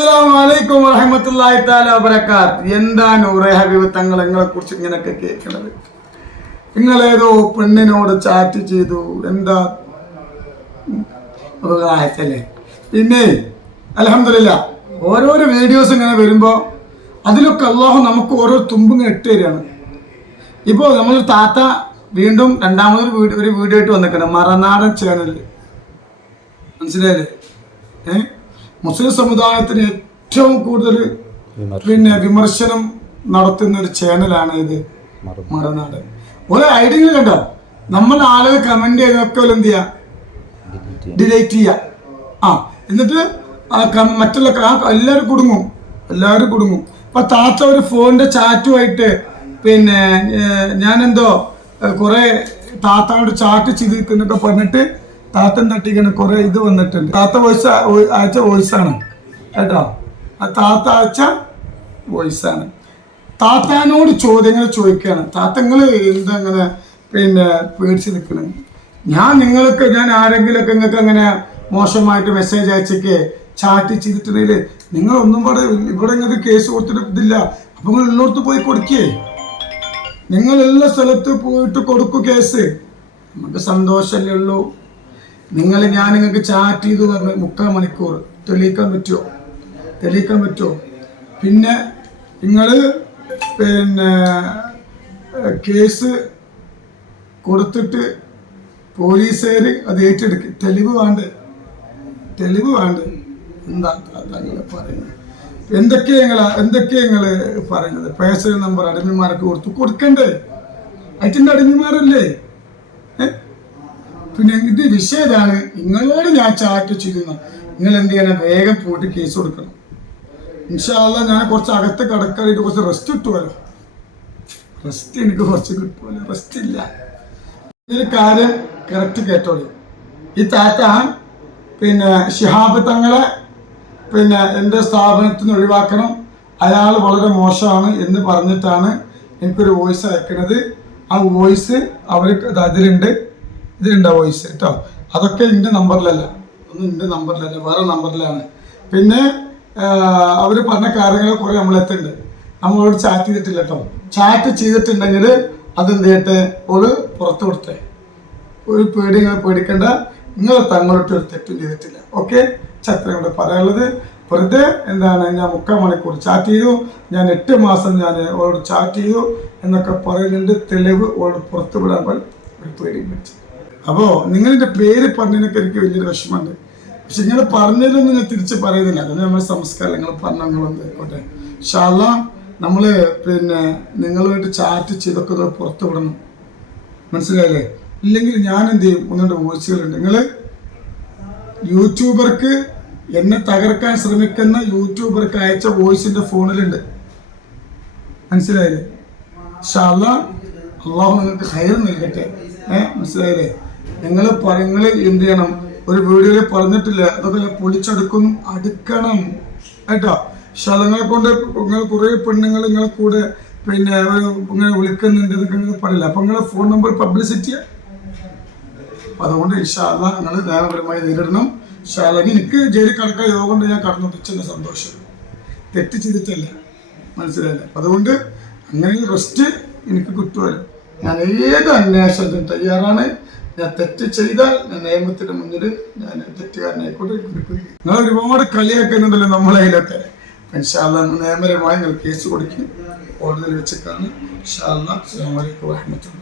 അസ്സലാമലൈക്കും വറഹമത്തല്ലാഹി താല വബറകാത്ത്. എന്താ നൂറെ ഹബീബ് തങ്ങൾ നിങ്ങളെ കുറിച്ച് ഇങ്ങനെയൊക്കെ കേൾക്കണത് നിങ്ങളേതോ പെണ്ണിനോട് ചാറ്റ് ചെയ്തു. എന്താ? ആയത്തല്ലേ പിന്നെ അലഹമില്ല ഓരോരോ വീഡിയോസ് ഇങ്ങനെ വരുമ്പോൾ അതിലൊക്കെ അള്ളാഹു നമുക്ക് ഓരോ തുമ്പും ഇട്ട് തരികയാണ് ഇപ്പോൾ നമ്മളൊരു താത്ത വീണ്ടും രണ്ടാമതൊരു വീഡിയോ ഒരു വീഡിയോ ആയിട്ട് വന്നിരിക്കണം. മറനാടൻ ചാനലിൽ മനസ്സിലായില്ലേ? ഏ? മുസ്ലിം സമുദായത്തിന് ഏറ്റവും കൂടുതൽ പിന്നെ വിമർശനം നടത്തുന്ന ഒരു ചാനലാണ് ഇത്. മറനാട്. ഒരു ഐഡിയ കണ്ടോ? നമ്മൾ ആളുകൾ കമന്റ് ചെയ്തൊക്കെ എന്ത് ചെയ്യാ? ഡിലൈറ്റ് ചെയ്യുക ആ എന്നിട്ട് മറ്റുള്ള എല്ലാവരും കുടുങ്ങും. എല്ലാവരും കുടുങ്ങും. ഇപ്പൊ താത്ത ഒരു ഫോണിന്റെ ചാറ്റുമായിട്ട് പിന്നെ ഞാൻ ഞാനെന്തോ കുറെ താത്താനോട് ചാറ്റ് ചെയ്തിരിക്കുന്നൊക്കെ പറഞ്ഞിട്ട് താത്തൻ തട്ടിക്കണ കുറെ ഇത് വന്നിട്ടുണ്ട്. താത്ത വോയിസ് അയച്ച വോയിസ് ആണ്. കേട്ടോ? ആ താത്ത അയച്ച വോയിസ് ആണ്. താത്താനോട് ചോദ്യങ്ങൾ ചോദിക്കുകയാണ്. താത്തങ്ങൾ എന്താ അങ്ങനെ പിന്നെ പേടിച്ച് നിൽക്കണം? ഞാൻ നിങ്ങൾക്ക് ഞാൻ ആരെങ്കിലുമൊക്കെ നിങ്ങൾക്ക് അങ്ങനെ മോശമായിട്ട് മെസ്സേജ് അയച്ചൊക്കെ ചാറ്റ് ചെയ്തിട്ടുണ്ടെങ്കിൽ നിങ്ങളൊന്നും ഇവിടെ ഇവിടെ നിങ്ങൾക്ക് കേസ് കൊടുത്തിട്ട് ഇതില്ല. അപ്പൊ നിങ്ങൾ ഉള്ളിടത്ത് പോയി കൊടുക്കേ. നിങ്ങൾ എല്ലാ സ്ഥലത്ത് പോയിട്ട് കൊടുക്കൂ കേസ് നമുക്ക് സന്തോഷമല്ലേ ഉള്ളൂ. നിങ്ങൾ ഞാൻ നിങ്ങൾക്ക് ചാറ്റ് ചെയ്തു പറഞ്ഞു മുക്കാൽ മണിക്കൂർ. തെളിയിക്കാൻ പറ്റുമോ തെളിയിക്കാൻ പറ്റുമോ പിന്നെ നിങ്ങൾ പിന്നെ കേസ് കൊടുത്തിട്ട് പോലീസുകാർ അത് ഏറ്റെടുക്കും. തെളിവ് വേണ്ട? തെളിവ് വേണ്ട? എന്താ നിങ്ങൾ പറയുന്നത്? എന്തൊക്കെയാണ് നിങ്ങൾ എന്തൊക്കെയാ നിങ്ങൾ പറയുന്നത്? പേഴ്സണൽ നമ്പർ അടിമമാർക്ക് കൊടുത്തു കൊടുക്കണ്ടേ? അതിന്റെ അടിമമാരല്ലേ? പിന്നെ ഇത് വിഷയം ഇതാണ് നിങ്ങളോട് ഞാൻ ചാറ്റ് ചെയ്യുന്നു. നിങ്ങൾ എന്ത് ചെയ്യണം? വേഗം പോയിട്ട് കേസ് കൊടുക്കണം. ഇൻഷാല്ല ഞാൻ കുറച്ച് അകത്ത് കിടക്കാനായിട്ട് കുറച്ച് റെസ്റ്റ് കിട്ടുമല്ലോ റെസ്റ്റ് എനിക്ക് കുറച്ച് കിട്ടുമല്ലോ റെസ്റ്റ് ഇല്ല. ഒരു കാര്യം കറക്റ്റ് കേട്ടോളി. ഈ താത്ത പിന്നെ ഷിഹാബ് തങ്ങളെ പിന്നെ എന്റെ സ്ഥാപനത്തിൽ നിന്ന് ഒഴിവാക്കണം. അയാൾ വളരെ മോശമാണ് എന്ന് പറഞ്ഞിട്ടാണ് എനിക്കൊരു വോയിസ് അയക്കണത്. ആ വോയിസ് അവർക്ക് അതിലുണ്ട്. ഇതിലുണ്ട് വോയിസ് കേട്ടോ? അതൊക്കെ എന്റെ നമ്പറിലല്ല ഒന്നും എന്റെ നമ്പറിലല്ല വേറെ നമ്പറിലാണ് പിന്നെ അവർ പറഞ്ഞ കാര്യങ്ങൾ കുറേ നമ്മളെത്തുന്നുണ്ട് നമ്മളോട് ചാറ്റ് ചെയ്തിട്ടില്ല കേട്ടോ ചാറ്റ് ചെയ്തിട്ടുണ്ടെങ്കിൽ അതെന്ത് ചെയ്യട്ടെ? ഓൾ പുറത്തു കൊടുത്തേ ഒരു പേടി നിങ്ങൾ പേടിക്കേണ്ട. നിങ്ങൾ തങ്ങളോട്ട് ഒരു തെറ്റും ചെയ്തിട്ടില്ല. ഓക്കെ ചത്രം കൊണ്ട് പറയാനുള്ളത്. വെറുതെ എന്താണ് ഞാൻ മുക്കാൽ മണിക്കൂർ ചാറ്റ് ചെയ്തു. ഞാൻ എട്ട് മാസം ഞാൻ ഓളോട് ചാറ്റ് ചെയ്തു എന്നൊക്കെ പറയുന്നുണ്ട്. തെളിവ് ഓളോട് പുറത്തു വിടാൻ ഒരു പേടി പിടിച്ചു അപ്പോൾ നിങ്ങളുടെ പേര് പറഞ്ഞതിനൊക്കെ എനിക്ക് വലിയൊരു വിഷമമുണ്ട്. പക്ഷെ നിങ്ങൾ പറഞ്ഞതിലൊന്നും ഞാൻ തിരിച്ച് പറയുന്നില്ല. അതൊന്നും നമ്മുടെ സംസ്കാരം നിങ്ങൾ പറഞ്ഞങ്ങളൊന്നും ആയിക്കോട്ടെ നമ്മൾ പിന്നെ നിങ്ങളുമായിട്ട് ചാറ്റ് ചെയ്തൊക്കെ പുറത്ത് വിടണം. മനസ്സിലായില്ലേ? ഇല്ലെങ്കിൽ ഞാൻ എന്ത് ചെയ്യും? ഒന്നുകൊണ്ട് വോയിസുകളുണ്ട് നിങ്ങൾ യൂട്യൂബർക്ക് എന്നെ തകർക്കാൻ ശ്രമിക്കുന്ന യൂട്യൂബർക്ക് അയച്ച വോയിസിന്റെ ഫോണിലുണ്ട്. മനസ്സിലായില്ലേ? ഷാല അള്ളാഹു നിങ്ങൾക്ക് ഹയർ നൽകട്ടെ. ഏഹ് മനസ്സിലായില്ലേ? നിങ്ങൾ നിങ്ങൾ എന്ത് ചെയ്യണം? ഒരു വീഡിയോയിൽ പറഞ്ഞിട്ടില്ല. അതൊക്കെ ഞാൻ പൊളിച്ചെടുക്കും. അടുക്കണം. കേട്ടോ? ശലങ്ങളെ കൊണ്ട് നിങ്ങൾ കുറേ പെണ്ണുങ്ങൾ നിങ്ങളെ കൂടെ പിന്നെ ഇങ്ങനെ വിളിക്കുന്നുണ്ട്. നിങ്ങൾ പറയില്ല? അപ്പൊ നിങ്ങളെ ഫോൺ നമ്പർ പബ്ലിസിറ്റി അതുകൊണ്ട് ഇൻഷാല്ല നിങ്ങൾ നിയമപരമായി നേരിടണം. ശാലങ്ങി എനിക്ക് ജയിലിൽ കടക്കാൻ യോഗം ഞാൻ കടന്നു. വെച്ചെന്നെ സന്തോഷം. തെറ്റ് ചെയ്തിട്ടല്ല. മനസ്സിലായില്ല? അതുകൊണ്ട് അങ്ങനെ റെസ്റ്റ് എനിക്ക് കിട്ടുമല്ലോ ഞാൻ ഏത് അന്വേഷണത്തിനും തയ്യാറാണ്. ഞാൻ തെറ്റ് ചെയ്താൽ ഞാൻ നിയമത്തിന്റെ മുന്നിൽ ഞാൻ തെറ്റുകാരനായിക്കോട്ടെ നിങ്ങൾ ഒരുപാട് കളിയാക്കുന്നുണ്ടല്ലോ നമ്മളെ അതിലൊക്കെ. ഇൻഷാല്ല നിയമപരമായി നിങ്ങൾ കേസ് കൊടുക്കും. കോടതിയിൽ വെച്ച് കാണും. ഇൻഷാല്ല അസ്സാം വലൈക്കും വാഹമത്തുള്ള